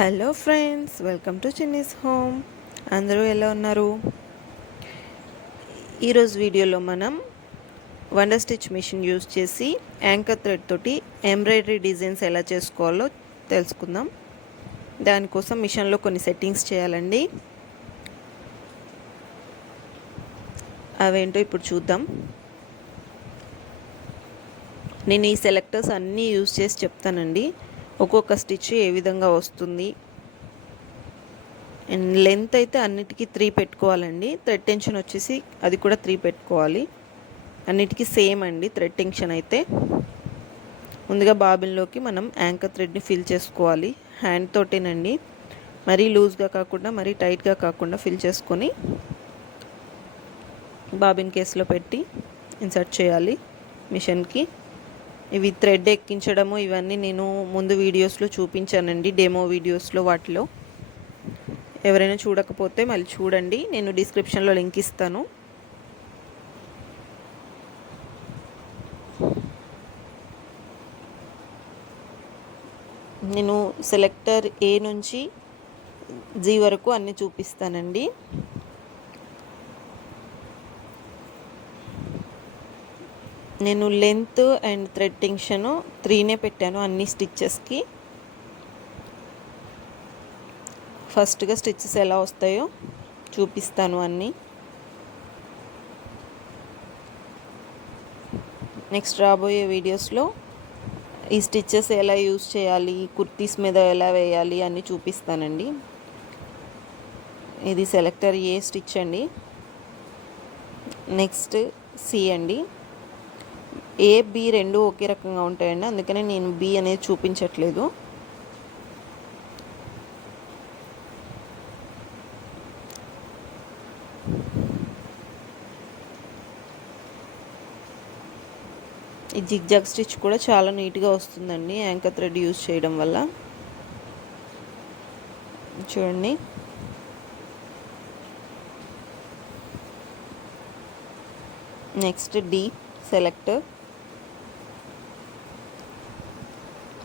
Hello friends, welcome to Chinni's home. అందరూ ఎలా ఉన్నారు? ఈరోజు వీడియోలో మనం వండర్ స్టిచ్ మిషన్ యూజ్ చేసి యాంకర్ థ్రెడ్ తోటి ఎంబ్రాయిడరీ డిజైన్స్ ఎలా చేసుకోవాలో తెలుసుకుందాం. దానికోసం మిషన్లో కొన్ని సెట్టింగ్స్ చేయాలండి. అవేంటో ఇప్పుడు చూద్దాం. నేను ఈ సెలెక్టర్స్ అన్నీ యూజ్ చేసి చెప్తానండి. ఒక్కొక్క స్టిచ్ ఏ విధంగా వస్తుంది. అండ్ లెంత్ అయితే అన్నిటికీ 3 పెట్టుకోవాలండి. థ్రెడ్ టెన్షన్ వచ్చేసి అది కూడా 3 పెట్టుకోవాలి. అన్నిటికీ సేమ్ అండి థ్రెడ్ టెన్షన్ అయితే. ముందుగా బాబిన్లోకి మనం యాంకర్ థ్రెడ్ని ఫిల్ చేసుకోవాలి. హ్యాండ్ తోటేనండి, మరీ లూజ్గా కాకుండా మరీ టైట్గా కాకుండా ఫిల్ చేసుకొని బాబిన్ కేసులో పెట్టి ఇన్సర్ట్ చేయాలి మిషన్కి. ఇవి థ్రెడ్ ఎక్కించడము ఇవన్నీ నేను ముందు వీడియోస్లో చూపించానండి, డెమో వీడియోస్లో. వాటిలో ఎవరైనా చూడకపోతే మళ్ళీ చూడండి, నేను డిస్క్రిప్షన్లో లింక్ ఇస్తాను. నేను సెలెక్టర్ ఏ నుంచి జీ వరకు అన్నీ చూపిస్తానండి. నేను లెంత్ అండ్ థ్రెడ్ టెన్షను 3నే పెట్టాను అన్ని స్టిచ్చెస్కి. ఫస్ట్గా స్టిచ్చెస్ ఎలా వస్తాయో చూపిస్తాను అన్నీ. నెక్స్ట్ రాబోయే వీడియోస్లో ఈ స్టిచ్చెస్ ఎలా యూజ్ చేయాలి, కుర్తీస్ మీద ఎలా వేయాలి అన్నీ చూపిస్తానండి. ఇది సెలెక్టర్ ఏ స్టిచ్ అండి. నెక్స్ట్ సి అండి. ఏ బి రెండు ఒకే రకంగా ఉంటాయండి, అందుకనే నేను బి అనేది చూపించట్లేదు. ఈ జిగ్జాగ్ స్టిచ్ కూడా చాలా నీట్గా వస్తుందండి యాంకర్ థ్రెడ్ యూజ్ చేయడం వల్ల. చూడండి, నెక్స్ట్ డి సెలెక్టర్.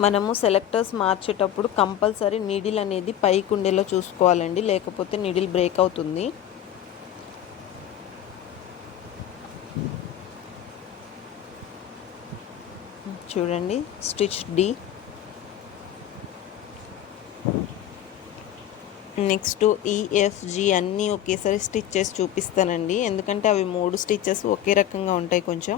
మనము సెలెక్టర్స్ మార్చేటప్పుడు కంపల్సరీ నీడిల్ అనేది పైకి ఉండేలా చూసుకోవాలండి, లేకపోతే నీడిల్ బ్రేక్ అవుతుంది. చూడండి, స్టిచ్ డి. నెక్స్ట్ ఈఎఫ్జి అన్నీ ఒకేసారి స్టిచ్ చేసి చూపిస్తానండి, ఎందుకంటే అవి 3 స్టిచ్చెస్ ఒకే రకంగా ఉంటాయి కొంచెం.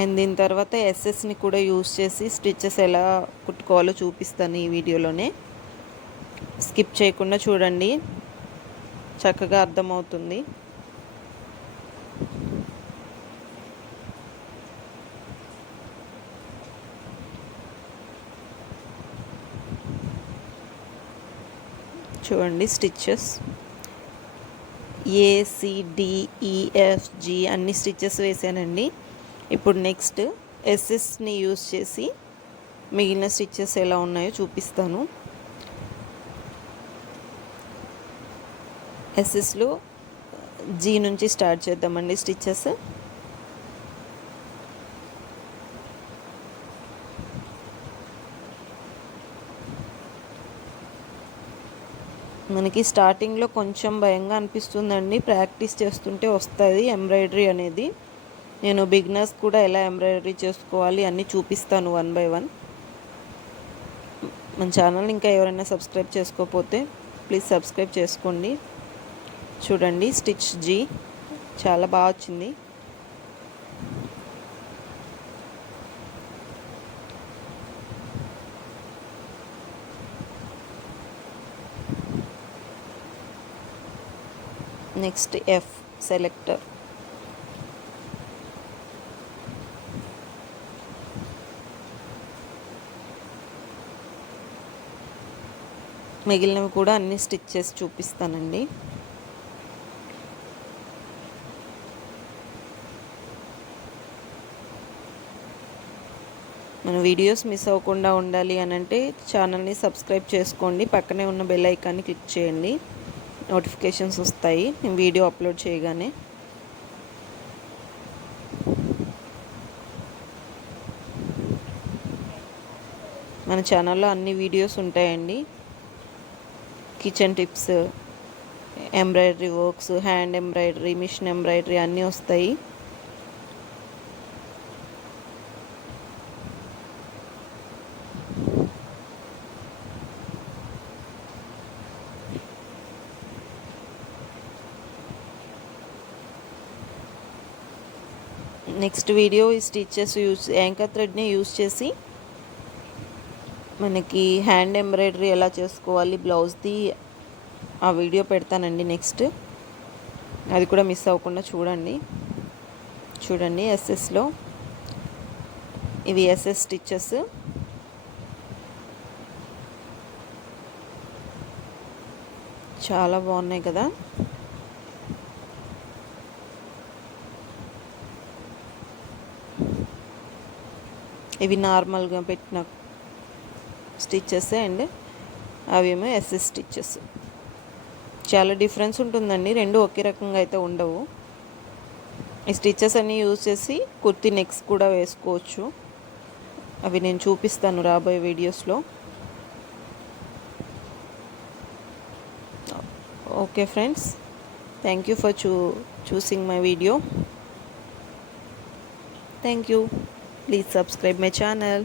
అండ్ దీని తర్వాత ఎస్ఎస్ని కూడా యూజ్ చేసి స్టిచ్చెస్ ఎలా కుట్టుకోవాలో చూపిస్తాను ఈ వీడియోలోనే. స్కిప్ చేయకుండా చూడండి, చక్కగా అర్థమవుతుంది. చూడండి, స్టిచ్చెస్ ఏసిడిఈఎఫ్జి అన్ని స్టిచ్చెస్ వేసానండి. ఇప్పుడు నెక్స్ట్ ఎస్ఎస్ని యూజ్ చేసి మిగిలిన స్టిచ్చెస్ ఎలా ఉన్నాయో చూపిస్తాను. ఎస్ఎస్లో జీ నుంచి స్టార్ట్ చేద్దామండి స్టిచ్చెస్. మనకి స్టార్టింగ్లో కొంచెం భయంగా అనిపిస్తుందండి, ప్రాక్టీస్ చేస్తుంటే వస్తుంది ఎంబ్రాయిడరీ అనేది. నేను బిగినర్స్ కూడా ఎలా ఎంబ్రాయిడరీ చేసుకోవాలి అన్నీ చూపిస్తాను 1 by 1. మన ఛానల్ ఇంకా ఎవరైనా సబ్స్క్రైబ్ చేసుకోకపోతే ప్లీజ్ సబ్స్క్రైబ్ చేసుకోండి. చూడండి, స్టిచ్ జీ చాలా బాగా వచ్చింది. Next F selector. మిగిలినవి కూడా అన్ని స్టిచ్ చేసి చూపిస్తానండి. మన వీడియోస్ మిస్ అవ్వకుండా ఉండాలి అని అంటే ఛానల్ని సబ్స్క్రైబ్ చేసుకోండి, పక్కనే ఉన్న బెల్ ఐకాన్ని క్లిక్ చేయండి, నోటిఫికేషన్స్ వస్తాయి నేను వీడియో అప్లోడ్ చేయగానే. మన ఛానల్లో అన్ని వీడియోస్ ఉంటాయండి, kitchen tips, embroidery works, hand embroidery, machine embroidery అన్నీ వస్తాయి. నెక్స్ట్ వీడియో ఈ స్టిచెస్ యాంకర్ థ్రెడ్ని యూస్ చేసి మనకి హ్యాండ్ ఎంబ్రాయిడరీ ఎలా చేసుకోవాలి బ్లౌజ్ది ఆ వీడియో పెడతానండి నెక్స్ట్. అది కూడా మిస్ అవ్వకుండా చూడండి ఎస్ఎస్లో ఇవి ఎస్ఎస్ స్టిచెస్. చాలా బాగున్నాయి కదా. ఇవి నార్మల్గా పెట్టిన స్టిచెస్ అండ్ అవేమో ఎస్ఎస్ స్టిచెస్. చాలా డిఫరెన్స్ ఉంటుందండి, రెండు ఒకే రకంగా అయితే ఉండవు. ఈ స్టిచెస్ అన్నీ యూజ్ చేసి కుర్తీ నెక్స్ కూడా వేసుకోవచ్చు, అవి నేను చూపిస్తాను రాబోయే వీడియోస్లో. Okay friends, thank you for choosing my video. Thank you. Please subscribe my channel.